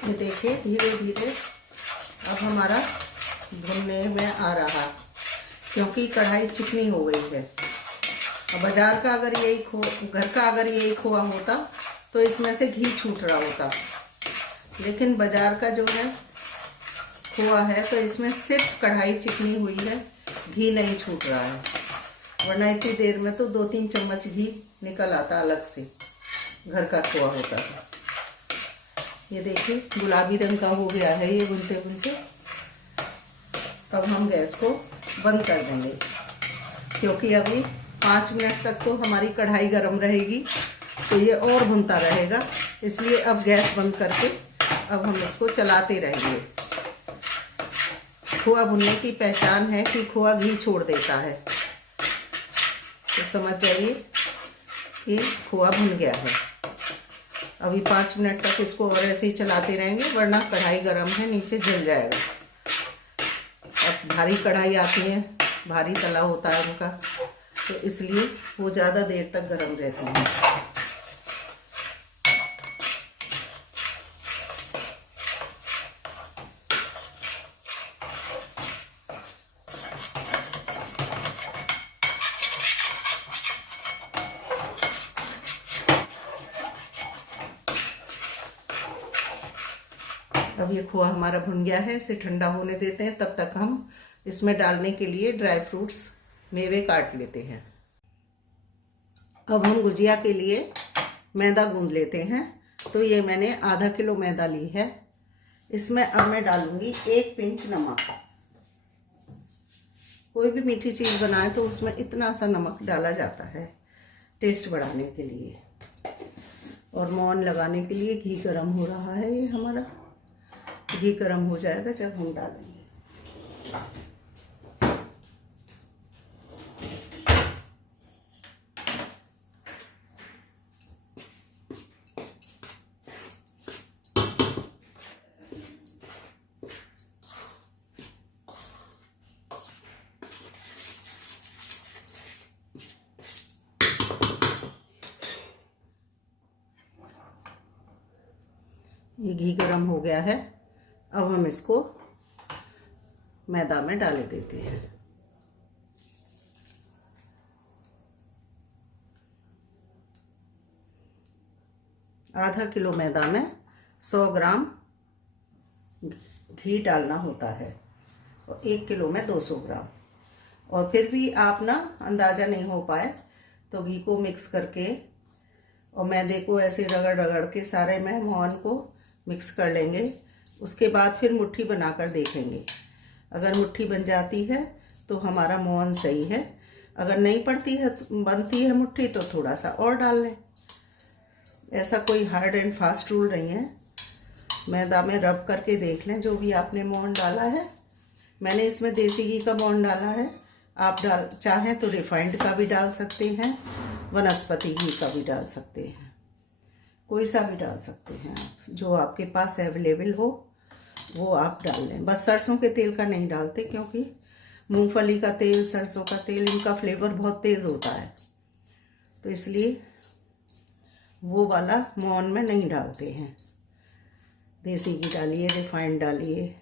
ये देखिए धीरे धीरे अब हमारा भुनने में आ रहा, क्योंकि कढ़ाई चिकनी हो गई है। अब बाजार का अगर यही घर का अगर यही खोआ होता तो इसमें से घी छूट रहा होता, लेकिन बाजार का जो है खोआ है तो इसमें सिर्फ कढ़ाई चिकनी हुई है, घी नहीं छूट रहा है। वरना इतनी देर में तो 2-3 चम्मच घी निकल आता अलग से, घर का खोआ होता है। ये देखिए गुलाबी रंग का हो गया है ये भुनते भुनते। अब हम गैस को बंद कर देंगे, क्योंकि अभी 5 मिनट तक तो हमारी कढ़ाई गर्म रहेगी, तो ये और भुनता रहेगा। इसलिए अब गैस बंद करके अब हम इसको चलाते रहेंगे। खोआ भुनने की पहचान है कि खोआ घी छोड़ देता है, तो समझ जाइए कि खोआ भुन गया है। अभी 5 मिनट तक इसको और ऐसे ही चलाते रहेंगे, वरना कढ़ाई गर्म है, नीचे जल जाएगा। अब भारी कढ़ाई आती है, भारी तला होता है उनका, तो इसलिए वो ज़्यादा देर तक गर्म रहती है। अब ये खोआ हमारा भुन गया है, इसे ठंडा होने देते हैं। तब तक हम इसमें डालने के लिए ड्राई फ्रूट्स मेवे काट लेते हैं। अब हम गुजिया के लिए मैदा गूंद लेते हैं। तो ये मैंने आधा किलो मैदा ली है। इसमें अब मैं डालूंगी 1 पिंच नमक। कोई भी मीठी चीज़ बनाए तो उसमें इतना सा नमक डाला जाता है टेस्ट बढ़ाने के लिए। और मोहन लगाने के लिए घी गरम हो रहा है। ये हमारा घी गरम हो जाएगा जब हम डालेंगे। ये घी गरम हो गया है। अब हम इसको मैदा में डाल देते हैं। आधा किलो मैदा में 100 ग्राम घी डालना होता है और 1 किलो में 200 ग्राम। और फिर भी आप ना अंदाज़ा नहीं हो पाए तो घी को मिक्स करके और मैदे को ऐसे रगड़ रगड़ के सारे में मोहन को मिक्स कर लेंगे। उसके बाद फिर मुट्ठी बनाकर देखेंगे। अगर मुट्ठी बन जाती है तो हमारा मोहन सही है। अगर नहीं बनती है मुट्ठी तो थोड़ा सा और डाल लें। ऐसा कोई हार्ड एंड फास्ट रूल नहीं है। मैदा में रब करके देख लें जो भी आपने मोहन डाला है। मैंने इसमें देसी घी का मोहन डाला है। आप चाहें तो रिफाइंड का भी डाल सकते हैं, वनस्पति घी का भी डाल सकते हैं, कोई सा भी डाल सकते हैं आप। जो आपके पास अवेलेबल हो वो आप डाल लें। बस सरसों के तेल का नहीं डालते, क्योंकि मूंगफली का तेल, सरसों का तेल, इनका फ्लेवर बहुत तेज़ होता है, तो इसलिए वो वाला मोहन में नहीं डालते हैं। देसी घी डालिए, रिफाइंड डालिए।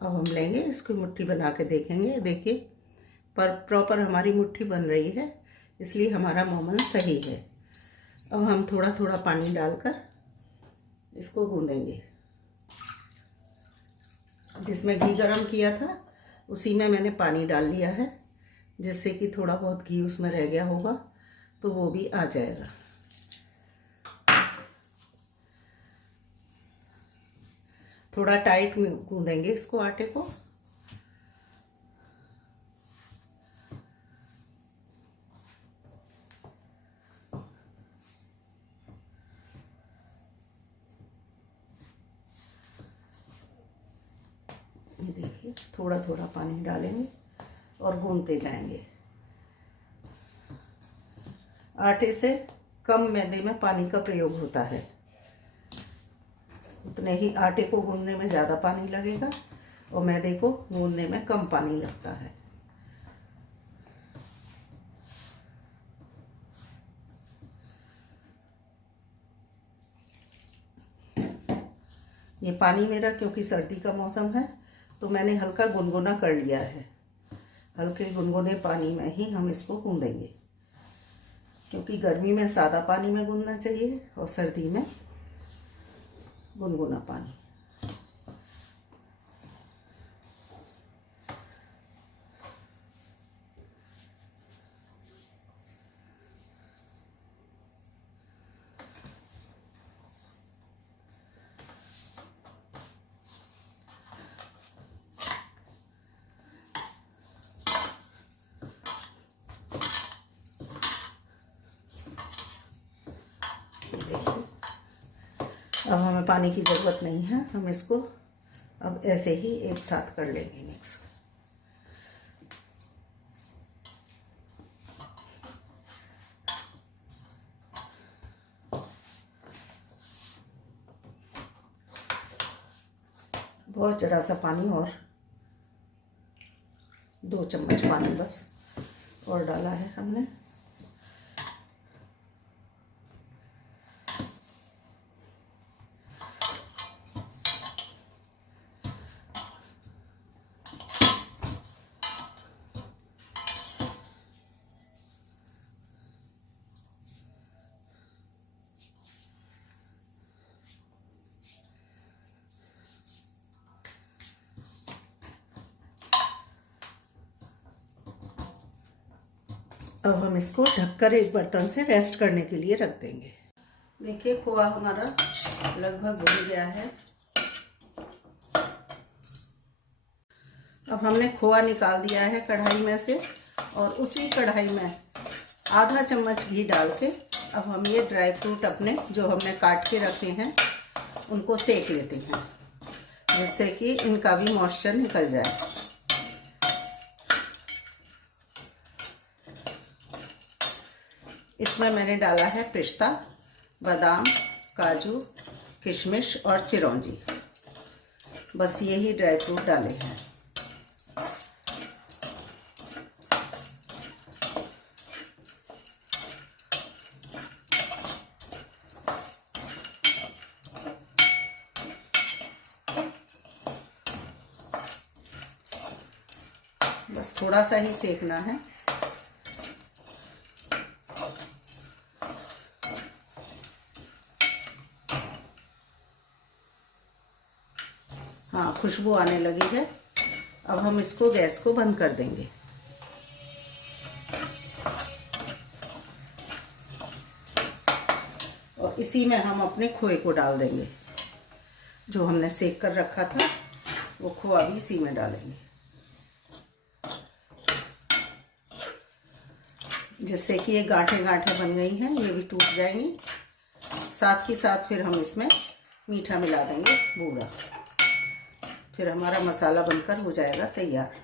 अब हम लेंगे इसकी मुट्ठी बना के देखेंगे। देखिए पर प्रॉपर हमारी मुट्ठी बन रही है, इसलिए हमारा मोमन सही है। अब हम थोड़ा थोड़ा पानी डालकर इसको गूंदेंगे। जिसमें घी गरम किया था उसी में मैंने पानी डाल लिया है, जिससे कि थोड़ा बहुत घी उसमें रह गया होगा तो वो भी आ जाएगा। थोड़ा टाइट में गूंदेंगे इसको, आटे को। ये देखिए थोड़ा थोड़ा पानी डालेंगे और गूंथते जाएंगे। आटे से कम मैदे में पानी का प्रयोग होता है, उतने ही आटे को गूंथने में ज़्यादा पानी लगेगा और मैदे को गूंथने में कम पानी लगता है। ये पानी मेरा क्योंकि सर्दी का मौसम है तो मैंने हल्का गुनगुना कर लिया है। हल्के गुनगुने पानी में ही हम इसको गूंदेंगे, क्योंकि गर्मी में सादा पानी में गूंदना चाहिए और सर्दी में गुनगुना पानी। अब हमें पानी की ज़रूरत नहीं है, हम इसको अब ऐसे ही एक साथ कर लेंगे मिक्स। बहुत जरा सा पानी और 2 चम्मच पानी बस और डाला है हमने। अब हम इसको ढककर एक बर्तन से रेस्ट करने के लिए रख देंगे। देखिए खोआ हमारा लगभग भुन गया है। अब हमने खोआ निकाल दिया है कढ़ाई में से और उसी कढ़ाई में आधा चम्मच घी डाल के अब हम ये ड्राई फ्रूट अपने जो हमने काट के रखे हैं उनको सेक लेते हैं, जिससे कि इनका भी मॉइस्चर निकल जाए। इसमें मैंने डाला है पिस्ता, बादाम, काजू, किशमिश और चिरौंजी। बस यही ड्राई फ्रूट डाले हैं। बस थोड़ा सा ही सेकना है। हाँ, खुशबू आने लगी है। अब हम इसको गैस को बंद कर देंगे। और इसी में हम अपने खोए को डाल देंगे। जो हमने सेक कर रखा था वो खोआ भी इसी में डालेंगे, जिससे कि ये गांठें गांठें बन गई हैं, ये भी टूट जाएंगी। साथ ही साथ फिर हम इसमें मीठा मिला देंगे बूरा। फिर हमारा मसाला बनकर हो जाएगा तैयार।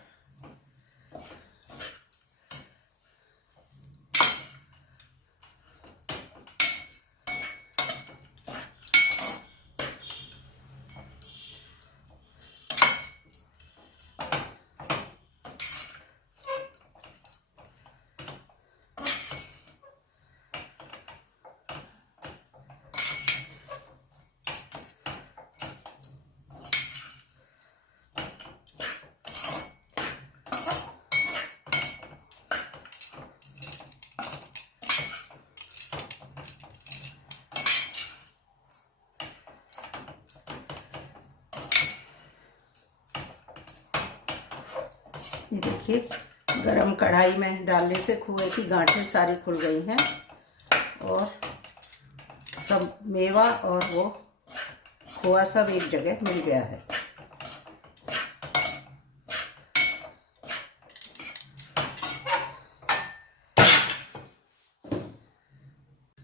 ये देखिए गरम कढ़ाई में डालने से खोए की गांठें सारी खुल गई हैं और सब मेवा और वो खोआ सब एक जगह मिल गया है।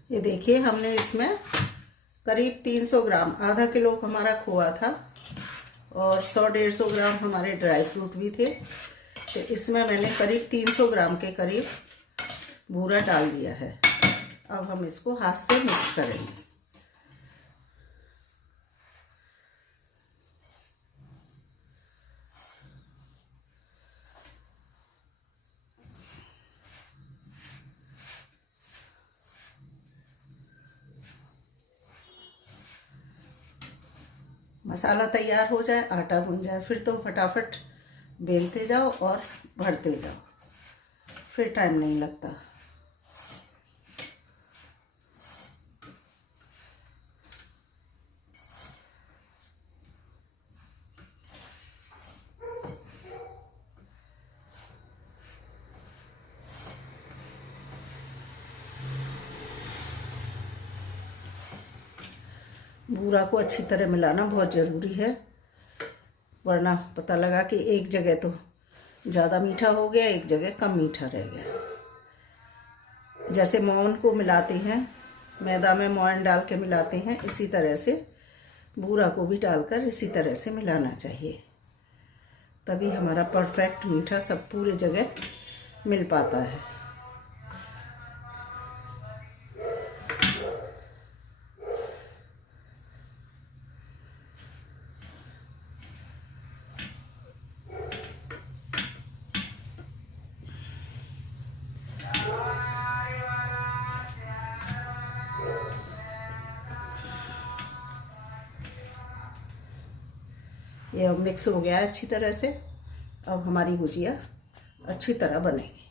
ये देखिए हमने इसमें करीब 300 ग्राम, आधा किलो हमारा खोआ था और 100-150 ग्राम हमारे ड्राई फ्रूट भी थे। तो इसमें मैंने करीब 300 ग्राम के करीब बूरा डाल दिया है। अब हम इसको हाथ से मिक्स करेंगे। मसाला तैयार हो जाए, आटा गूंज जाए, फिर तो फटाफट बेलते जाओ और भरते जाओ, फिर टाइम नहीं लगता। बूरा को अच्छी तरह मिलाना बहुत ज़रूरी है, वरना पता लगा कि एक जगह तो ज़्यादा मीठा हो गया, एक जगह कम मीठा रह गया। जैसे मोहन को मिलाते हैं, मैदा में मोहन डाल के मिलाते हैं, इसी तरह से बूरा को भी डालकर इसी तरह से मिलाना चाहिए, तभी हमारा परफेक्ट मीठा सब पूरे जगह मिल पाता है। ये अब मिक्स हो गया है अच्छी तरह से। अब हमारी गुजिया अच्छी तरह बनेगी।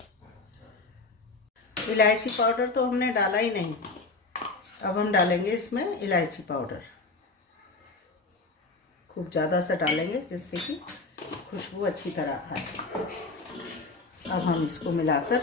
इलायची पाउडर तो हमने डाला ही नहीं, अब हम डालेंगे इसमें इलायची पाउडर। खूब ज़्यादा सा डालेंगे जिससे कि खुशबू अच्छी तरह आए। अब हम इसको मिलाकर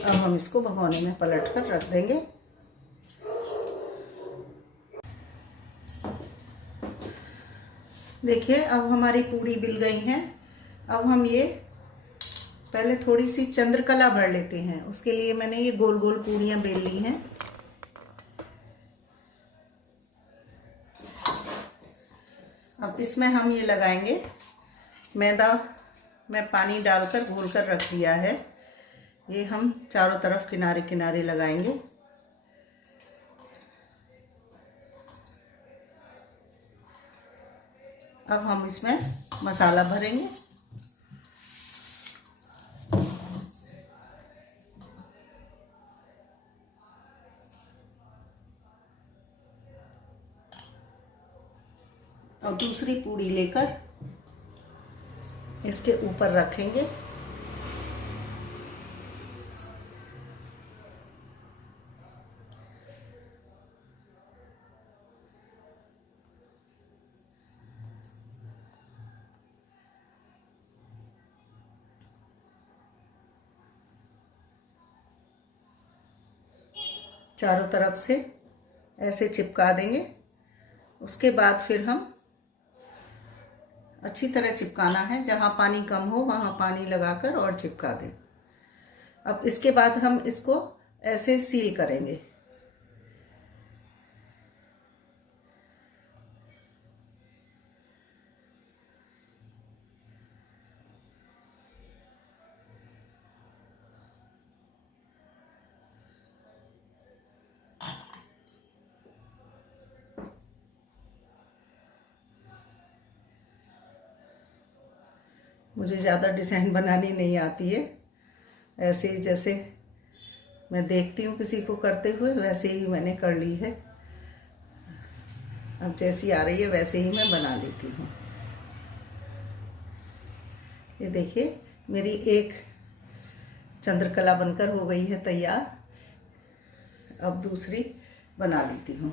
अब हम इसको भगोने में पलट कर रख देंगे। देखिए अब हमारी पूड़ी बिल गई हैं। अब हम ये पहले थोड़ी सी चंद्रकला भर लेते हैं। उसके लिए मैंने ये गोल गोल पूड़ियाँ बेल ली हैं। अब इसमें हम ये लगाएंगे, मैदा में पानी डालकर घोल कर रख दिया है, ये हम चारों तरफ किनारे किनारे लगाएंगे। अब हम इसमें मसाला भरेंगे। और दूसरी पूड़ी लेकर इसके ऊपर रखेंगे। चारों तरफ से ऐसे चिपका देंगे। उसके बाद फिर हम अच्छी तरह चिपकाना है, जहाँ पानी कम हो वहाँ पानी लगाकर और चिपका दें। अब इसके बाद हम इसको ऐसे सील करेंगे। मुझे ज़्यादा डिज़ाइन बनानी नहीं आती है, ऐसे ही जैसे मैं देखती हूँ किसी को करते हुए वैसे ही मैंने कर ली है। अब जैसी आ रही है वैसे ही मैं बना लेती हूँ। ये देखिए मेरी एक चंद्रकला बनकर हो गई है तैयार। अब दूसरी बना लेती हूँ।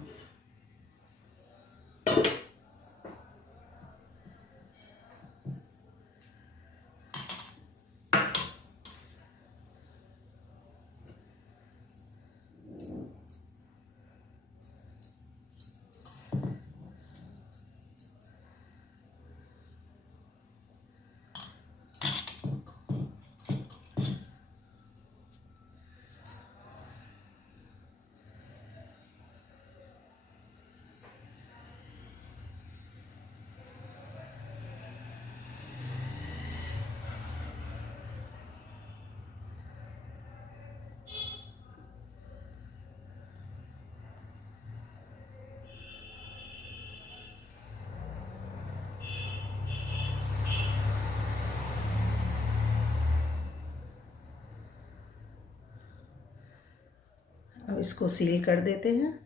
इसको सील कर देते हैं।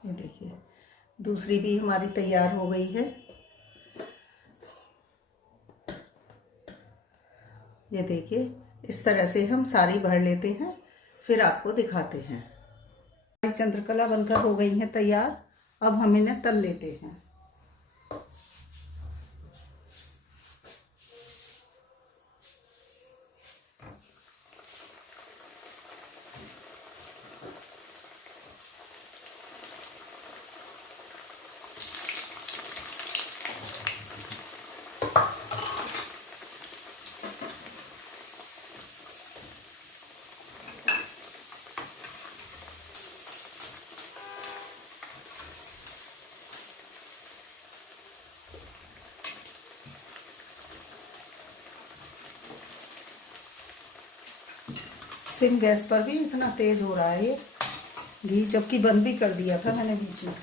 ये देखिए दूसरी भी हमारी तैयार हो गई है। ये देखिए इस तरह से हम सारी भर लेते हैं, फिर आपको दिखाते हैं। हमारी चंद्रकला बनकर हो गई है तैयार। अब हम इन्हें तल लेते हैं। सिम गैस पर भी इतना तेज हो रहा है ये घी, जबकि बंद भी कर दिया था मैंने बीच में।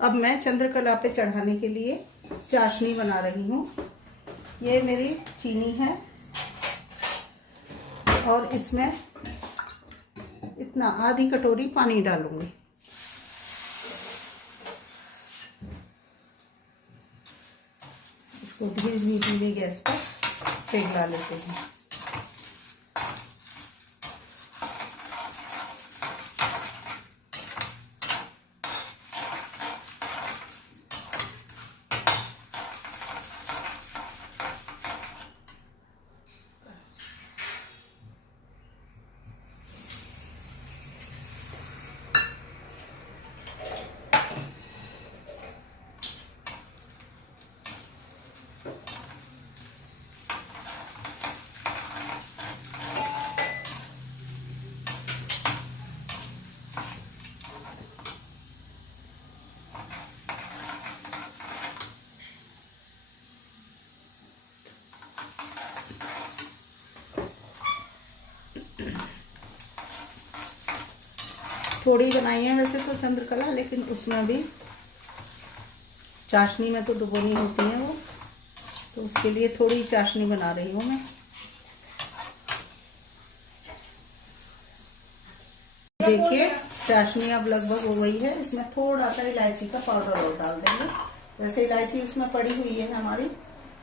अब मैं चंद्रकला पे चढ़ाने के लिए चाशनी बना रही हूँ। ये मेरी चीनी है और इसमें इतना आधी कटोरी पानी डालूंगी। इसको धीरे धीरे गैस पर पिघला लेते हैं। थोड़ी बनाई है वैसे तो चंद्रकला, लेकिन उसमें भी चाशनी में तो डुबोनी होती है वो, तो उसके लिए थोड़ी चाशनी बना रही हूँ मैं। देखिए चाशनी अब लगभग हो गई है। इसमें थोड़ा सा इलायची का पाउडर और डाल देंगे। वैसे इलायची उसमें पड़ी हुई है हमारी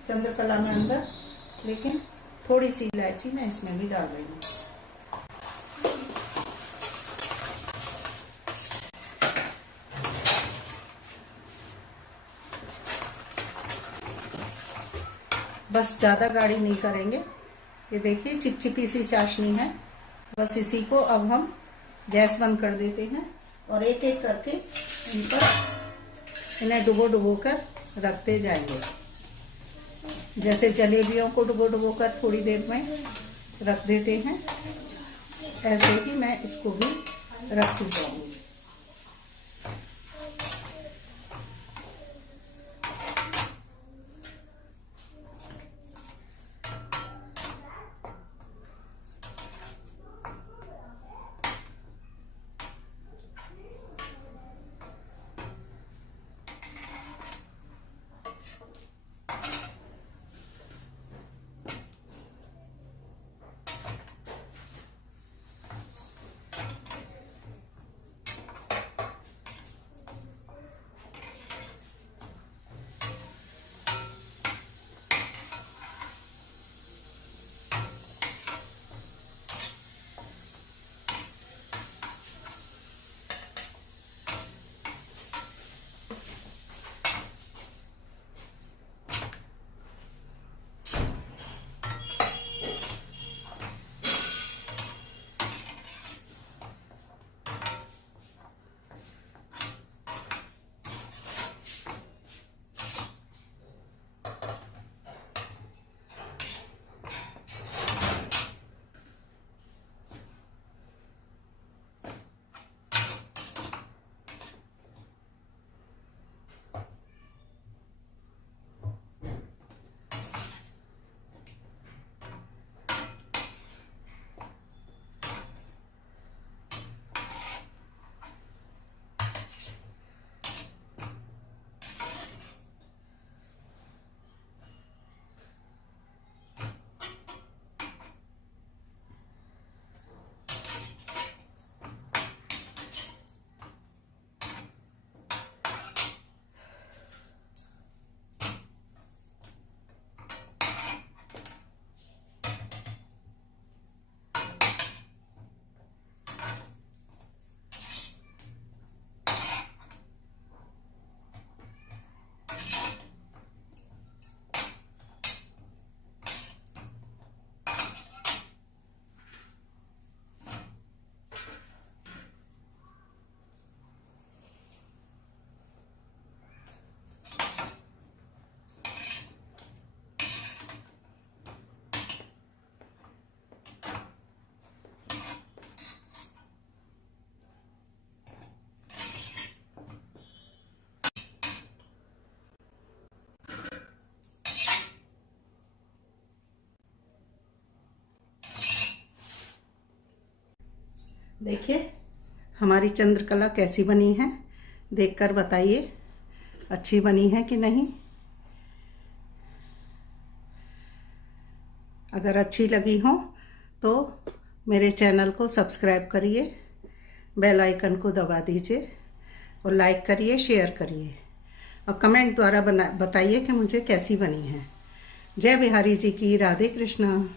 चंद्रकला में अंदर, लेकिन थोड़ी सी इलायची मैं इसमें भी डाल रही हूँ। बस ज़्यादा गाढ़ी नहीं करेंगे। ये देखिए चिपचिपी सी चाशनी है। बस इसी को अब हम गैस बंद कर देते हैं और एक एक करके इन पर इन्हें डुबो डुबो कर रखते जाएंगे। जैसे जलेबियों को डुबो डुबो कर थोड़ी देर में रख देते हैं, ऐसे ही मैं इसको भी रखती जाऊंगी। देखिए हमारी चंद्रकला कैसी बनी है, देखकर बताइए अच्छी बनी है कि नहीं। अगर अच्छी लगी हो तो मेरे चैनल को सब्सक्राइब करिए, बेल आइकन को दबा दीजिए और लाइक करिए, शेयर करिए और कमेंट द्वारा बताइए कि मुझे कैसी बनी है। जय बिहारी जी की, राधे कृष्णा।